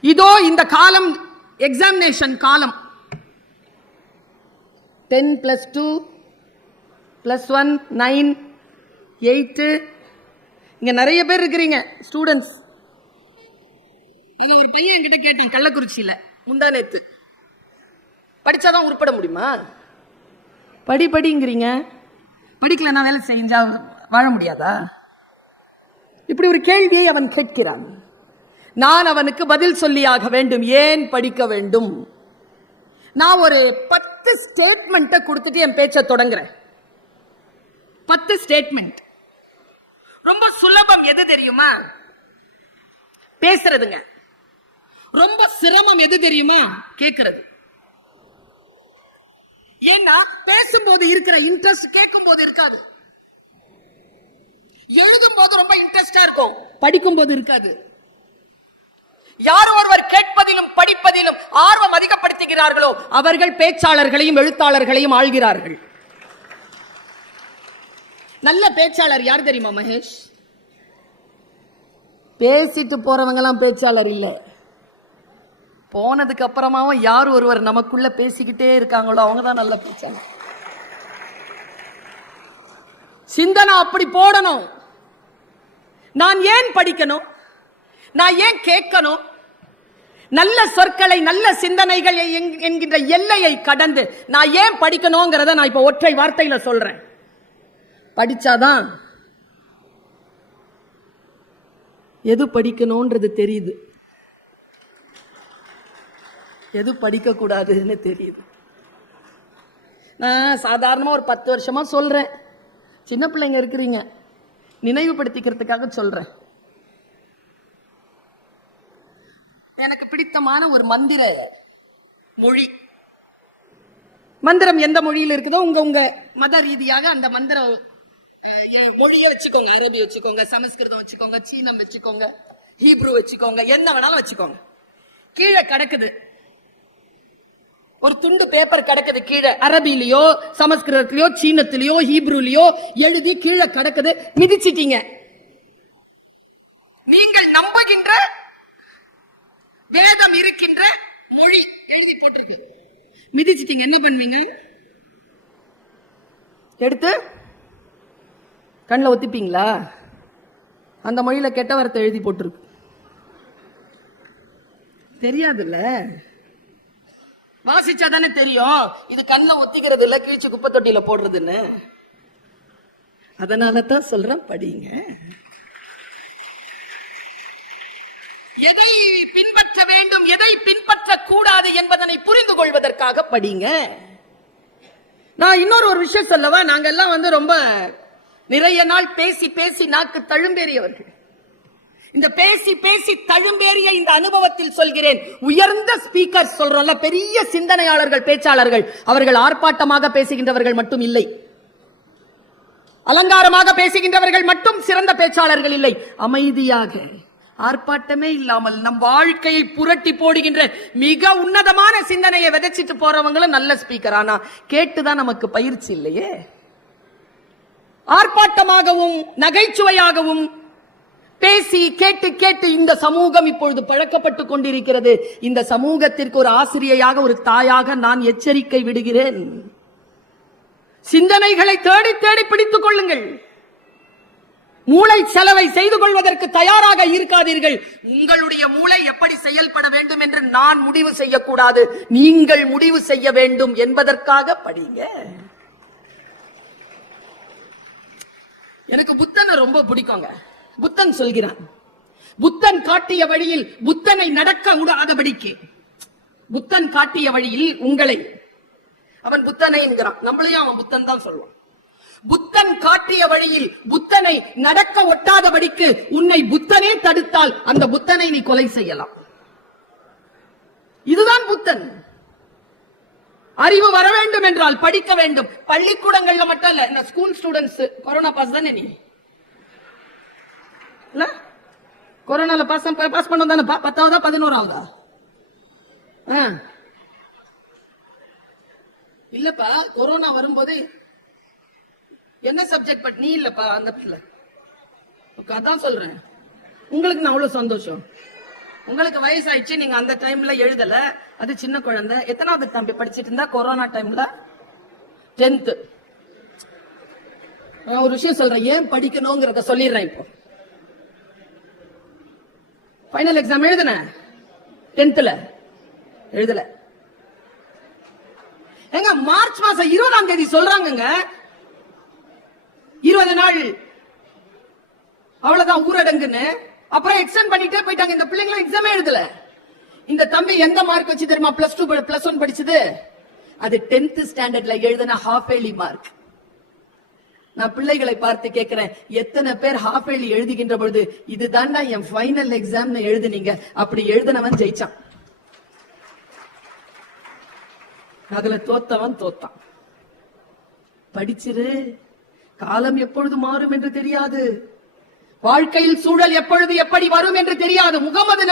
இதோ இந்த காலம் எக்ஸாமினேஷன் காலம். Ten plus two plus one nine eight இங்க நிறைய பேர் இருக்கிறீங்க ஸ்டூடெண்ட்ஸ் இங்க ஒரு பையன் என்கிட்ட கேட்டான் கள்ளக்குறிச்சியில முந்தா நேத்து படிச்சாதான் உருப்பட முடியுமா? படி படிங்கிறீங்க. படிக்கலன்னா வேலை செஞ்சா வாழ முடியாதா? இப்படி ஒரு கேள்வியை அவன் கேட்கிறான். நான் அவனுக்கு பதில் சொல்லியாக வேண்டும் ஏன் படிக்க வேண்டும்? நான் ஒரு பத்து ஸ்டேட்மெண்ட்டை கொடுத்துட்டு என் பேச்சை தொடங்குறேன். பத்து ஸ்டேட்மெண்ட் ரொம்ப சுலபம் எது தெரியுமா? பேசுறதுங்க. ரொம்ப சிரமம் எது தெரியுமா? கேக்குறது. ஏன்னா பேசும்போது இருக்கிற இன்ட்ரெஸ்ட் கேட்கும் போது இருக்காது. எழுதும் போது ரொம்ப இன்ட்ரெஸ்டா இருக்கும். படிக்கும் போது இருக்காது. யார் ஒருவர் கேட்பதிலும் படிப்பதிலும் ஆர்வம் அதிகப்படுத்துகிறார்களோ அவர்கள் பேச்சாளர்களையும் எழுத்தாளர்களையும் ஆள்கிறார்கள். நல்ல பேச்சாளர் யார் தெரியுமா மகேஷ்? பேசிட்டு போறவங்க எல்லாம் பேச்சாளர் இல்ல. போனதுக்கு அப்புறமாவும் யார் ஒருவர் நமக்குள்ள பேசிக்கிட்டே இருக்காங்களோ அவங்க தான் நல்ல பேச்சாளர். சிந்தனை அப்படி போடணும். நான் ஏன் படிக்கணும்? நான் ஏன் கேட்கணும்? நல்ல சொற்களை நல்ல சிந்தனைகள் என்கின்ற எல்லையை கடந்து நான் ஏன் படிக்கணுங்கிறத நான் இப்ப ஒற்றை வார்த்தையில சொல்றேன். படிச்சாதான் எது படிக்கணும்ன்றது தெரியுது. எது படிக்க கூடாதுன்னு தெரியுது. நான் சாதாரணமாக ஒரு பத்து வருஷமா சொல்றேன். சின்ன பிள்ளைங்க இருக்கிறீங்க. நினைவுபடுத்திக்கிறதுக்காக சொல்றேன். எனக்கு பிடித்தமான ஒரு மந்திர மொழி. மந்திரம் எந்த மொழியில் இருக்குதோ உங்க உங்க மத ரீதியாக அந்த மந்திர மொழியை வச்சுக்கோங்க. அரபி வச்சுக்கோங்க சமஸ்கிருதம் வச்சுக்கோங்க சீனம் வச்சுக்கோங்க ஹீப்ரு வச்சுக்கோங்க என்ன வேணாலும் வச்சுக்கோங்க. கீழே கிடக்குது. ஒரு துண்டு பேப்பர் கிடக்குது கீழே. அரபிலையோ சமஸ்கிருதத்திலயோ சீனத்திலயோ ஹீப்ருலயோ எழுதி கீழே கிடக்குது. மிதிச்சிட்டீங்க. நீங்கள் நம்புகின்ற வேதம் இருக்கின்ற மொழி எழுதி போட்டிருக்கு. மிதிச்சிட்டீங்க. என்ன பண்ணுவீங்க? எடுத்து கண்ணில் ஒத்திப்பீங்களா? அந்த மொழியில் கெட்ட வரத்தை எழுதி போட்டிருக்கு. தெரியாதுல்ல? வாசிச்சா தானே தெரியும். இது கண்ணில் ஒத்திக்கிறது இல்லை கிழிச்சு குப்பை தொட்டியில் போடுறதுன்னு. அதனால தான் சொல்கிறேன் படிங்க. எதை பின்பற்ற வேண்டும் எதை பின்பற்ற கூடாது என்பதனை புரிந்து கொள்வதற்காக படிங்க. நான் இன்னொரு ஒரு விஷயம் சொல்லவா? நாங்க எல்லாம் வந்து ரொம்ப நிறைய நாள் பேசி பேசி நாக்கு தழும்பேறியவர்கள். இந்த பேசி பேசி தழும்பேறிய இந்த அனுபவத்தில் சொல்கிறேன். உயர்ந்த ஸ்பீக்கர் சொல்றோம்ல பெரிய சிந்தனையாளர்கள் பேச்சாளர்கள் அவர்கள் ஆர்ப்பாட்டமாக பேசுகின்றவர்கள் மட்டும் இல்லை. அலங்காரமாக பேசுகின்றவர்கள் மட்டும் சிறந்த பேச்சாளர்கள் இல்லை. அமைதியாக. ஆர்ப்பாட்டமே இல்லாமல் நம் வாழ்க்கையை புரட்டி போடுகின்ற மிக உன்னதமான சிந்தனையை விதைச்சிட்டு போறவங்களும் நல்ல ஸ்பீக்கர் ஆனா கேட்டுதான் நமக்கு பயிற்சி இல்லையே. ஆர்ப்பாட்டமாகவும் நகைச்சுவையாகவும் பேசி கேட்டு கேட்டு இந்த சமூகம் இப்பொழுது பழக்கப்பட்டு கொண்டிருக்கிறது. இந்த சமூகத்திற்கு ஒரு ஆசிரியையாக ஒரு தாயாக நான் எச்சரிக்கை விடுகிறேன். சிந்தனைகளை தேடி தேடி பிடித்துக் கொள்ளுங்கள். மூளை செலவை செய்து கொள்வதற்கு தயாராக இருக்காதீர்கள். உங்களுடைய மூளை எப்படி செயல்பட வேண்டும் என்று நான் முடிவு செய்யக்கூடாது. நீங்கள் முடிவு செய்ய வேண்டும் என்பதற்காக படிங்க. எனக்கு புத்தனை ரொம்ப பிடிக்குங்க. புத்தன் சொல்கிறான் புத்தன் காட்டிய வழியில் புத்தனை நடக்க விடாதபடிக்கு. புத்தன் காட்டிய வழியில் உங்களை அவன் புத்தனை என்கிறான் நம்மளையும் அவன் புத்தன் தான் சொல்லுவான். புத்தன் காட்டிய வழியில் புத்தனை நடக்க ஒட்டாதபடிக்கு உன்னை புத்தனே தடுத்தால் அந்த புத்தனை நீ கொலை செய்யலாம். இதுதான் புத்தன். அறிவு வர வேண்டும் என்றால் படிக்க வேண்டும். பள்ளிக்கூடங்கள்ல மட்டும் இல்ல இந்த ஸ்கூல் ஸ்டூடெண்ட்ஸ் கொரோனா பாஸ் தானே நீ? இல்ல? கொரோனால பாஸ் பாஸ் பண்ண தானே? பத்தாவதா பதினோராவதா இல்லப்பா கொரோனா வரும்போது என்ன சப்ஜெக்ட் பட் நீ இல்லப்பா அந்த பிள்ளை. அதான் சொல்றேன். உங்களுக்கு நான் அவ்வளவு சந்தோஷம். உங்களுக்கு வயசாயிடுச்சு நீங்க அந்த டைம்ல எழுதல. அது சின்ன குழந்தை. எத்தனாவது தம்பி படிச்சிட்டு இருந்தா கொரோனா டைம்ல டென்த் நான் ஒரு விஷயம் சொல்றேன். ஏன் படிக்கணுங்கிறத சொல்லிடுறேன் இப்போ. ஃபைனல் எக்ஸாம் எழுதுன? டென்த்ல எழுதல. ஏங்க மார்ச் மாசம் இருபதாம் தேதி சொல்றாங்கங்க. இருபது நாள். அவ்வளவுதான் ஊரடங்குன்னு. அப்புறம் எக்ஸ்டெண்ட் பண்ணிட்டே போயிட்டாங்க. இந்த பிள்ளைங்களும் எக்ஸாமே எழுதல. இந்த தம்பி எந்த மார்க் வச்சு தெரியுமா? பிளஸ் டூ பிளஸ் ஒன் படிச்சது? அது டென்த் ஸ்டாண்டர்ட்ல எழுதின ஹாஃப் ஏலி மார்க் நான் பிள்ளைகளை பார்த்து கேட்கிறேன் எத்தனை பேர் ஹாஃப் ஏலி எழுதுகின்ற பொழுது இதுதான்டா என் ஃபைனல் எக்ஸாம்னு எழுதுனீங்க. அப்படி எழுதினவன் ஜெயிச்சான். அதுல தோத்தவன் தோத்தான். படிச்சிரு. காலம் எப்பொழுது மாறும் என்று தெரியாது. வாழ்க்கையில் சூழல் எப்பொழுது எப்படி வரும் என்று தெரியாது. முகமது